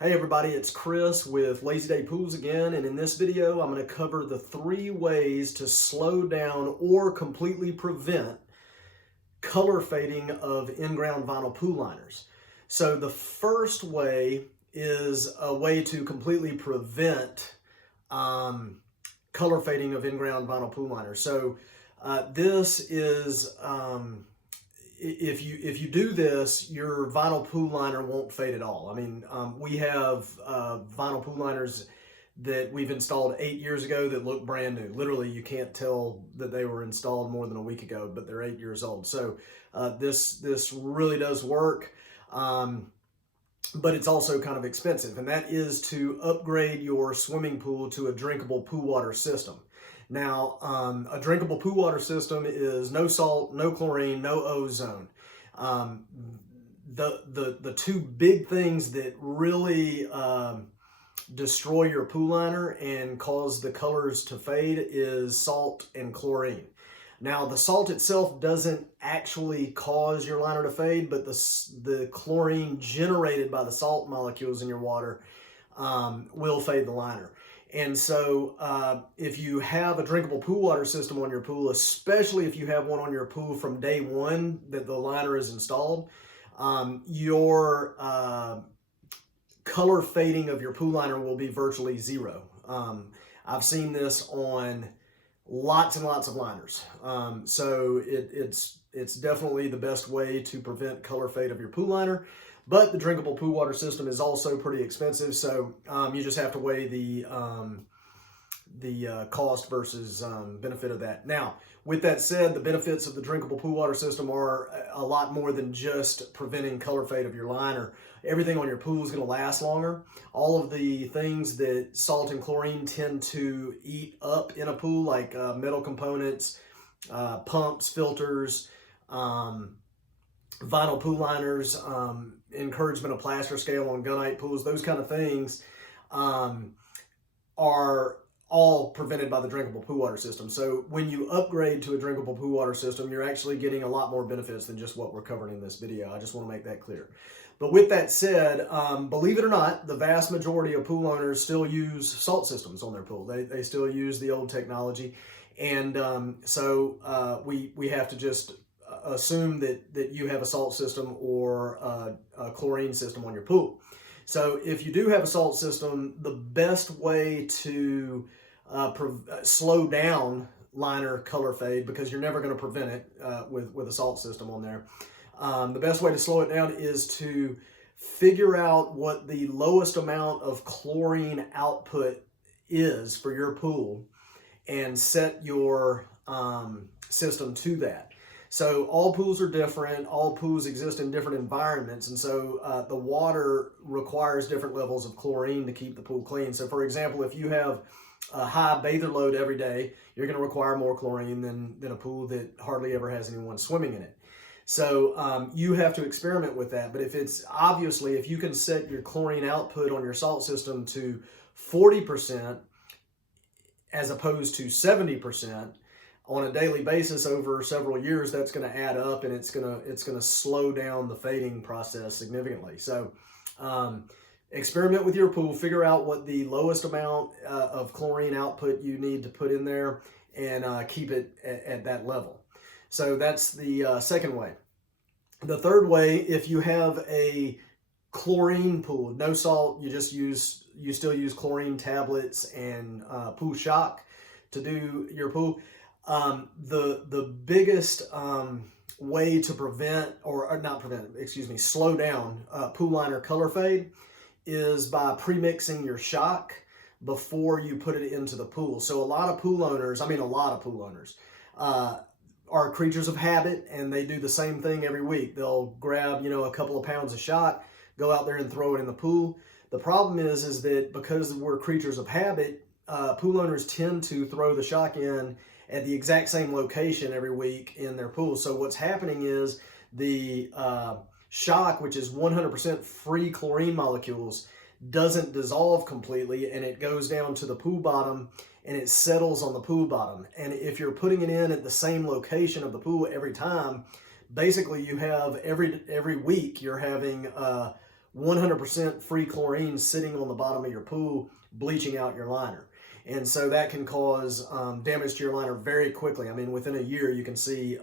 Hey everybody, it's Chris with Lazy Day Pools again, and in this video I'm going to cover the 3 ways to slow down or completely prevent color fading of in-ground vinyl pool liners. So the first way is a way to completely prevent color fading of in-ground vinyl pool liners. So this is if you do this, your vinyl pool liner won't fade at all. I mean, we have vinyl pool liners that we've installed 8 years ago that look brand new. Literally, you can't tell that they were installed more than a week ago, but they're 8 years old. So this really does work, but it's also kind of expensive, and that is to upgrade your swimming pool to a drinkable pool water system. Now, a drinkable pool water system is no salt, no chlorine, no ozone. The two big things that really destroy your pool liner and cause the colors to fade is salt and chlorine. Now, the salt itself doesn't actually cause your liner to fade, but the chlorine generated by the salt molecules in your water will fade the liner. And so if you have a drinkable pool water system on your pool, especially if you have one on your pool from day one that the liner is installed, your color fading of your pool liner will be virtually zero. I've seen this on lots and lots of liners. So it's definitely the best way to prevent color fade of your pool liner. But the drinkable pool water system is also pretty expensive, so you just have to weigh the cost versus benefit of that. Now, with that said, the benefits of the drinkable pool water system are a lot more than just preventing color fade of your liner. Everything on your pool is going to last longer. All of the things that salt and chlorine tend to eat up in a pool, like metal components, pumps, filters, vinyl pool liners, encouragement of plaster scale on gunite pools, those kind of things are all prevented by the drinkable pool water system. So when you upgrade to a drinkable pool water system, you're actually getting a lot more benefits than just what we're covering in this video. I just want to make that clear. But with that said, believe it or not, the vast majority of pool owners still use salt systems on their pool. They still use the old technology. And so we have to just assume that you have a salt system or a chlorine system on your pool. So if you do have a salt system, the best way to slow down liner color fade, because you're never going to prevent it with a salt system on there, the best way to slow it down is to figure out what the lowest amount of chlorine output is for your pool and set your system to that. So all pools are different. All pools exist in different environments. And so the water requires different levels of chlorine to keep the pool clean. So for example, if you have a high bather load every day, you're going to require more chlorine than a pool that hardly ever has anyone swimming in it. So you have to experiment with that. But if you can set your chlorine output on your salt system to 40% as opposed to 70%, on a daily basis over several years, that's going to add up, and it's going to slow down the fading process significantly. So experiment with your pool, figure out what the lowest amount of chlorine output you need to put in there, and keep it at that level. So that's the second way. The third way, if you have a chlorine pool, no salt, you still use chlorine tablets and pool shock to do your pool. The biggest way to slow down pool liner color fade is by pre-mixing your shock before you put it into the pool. So a lot of pool owners are creatures of habit, and they do the same thing every week. They'll grab, a couple of pounds of shock, go out there and throw it in the pool. The problem is that because we're creatures of habit, pool owners tend to throw the shock in at the exact same location every week in their pool. So what's happening is the shock, which is 100% free chlorine molecules, doesn't dissolve completely, and it goes down to the pool bottom and it settles on the pool bottom. And if you're putting it in at the same location of the pool every time, basically you have every week you're having 100% free chlorine sitting on the bottom of your pool, bleaching out your liner. And so that can cause damage to your liner very quickly. I mean, within a year, you can see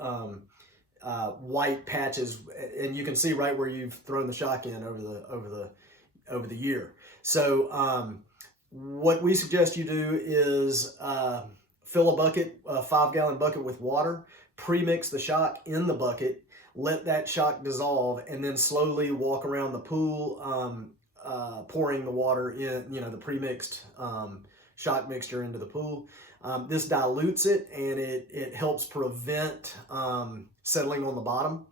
white patches, and you can see right where you've thrown the shock in over the year. So what we suggest you do is fill a bucket, a 5-gallon bucket with water, pre-mix the shock in the bucket, let that shock dissolve, and then slowly walk around the pool, pouring the water in, the pre-mixed shock mixture into the pool. This dilutes it, and it helps prevent settling on the bottom.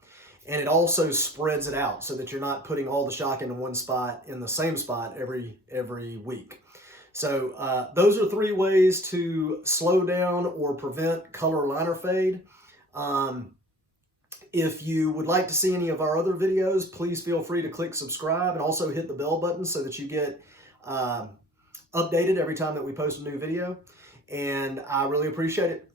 And it also spreads it out so that you're not putting all the shock into one spot in the same spot every week. So those are 3 ways to slow down or prevent color liner fade. If you would like to see any of our other videos, please feel free to click subscribe and also hit the bell button so that you get updated every time that we post a new video. And I really appreciate it.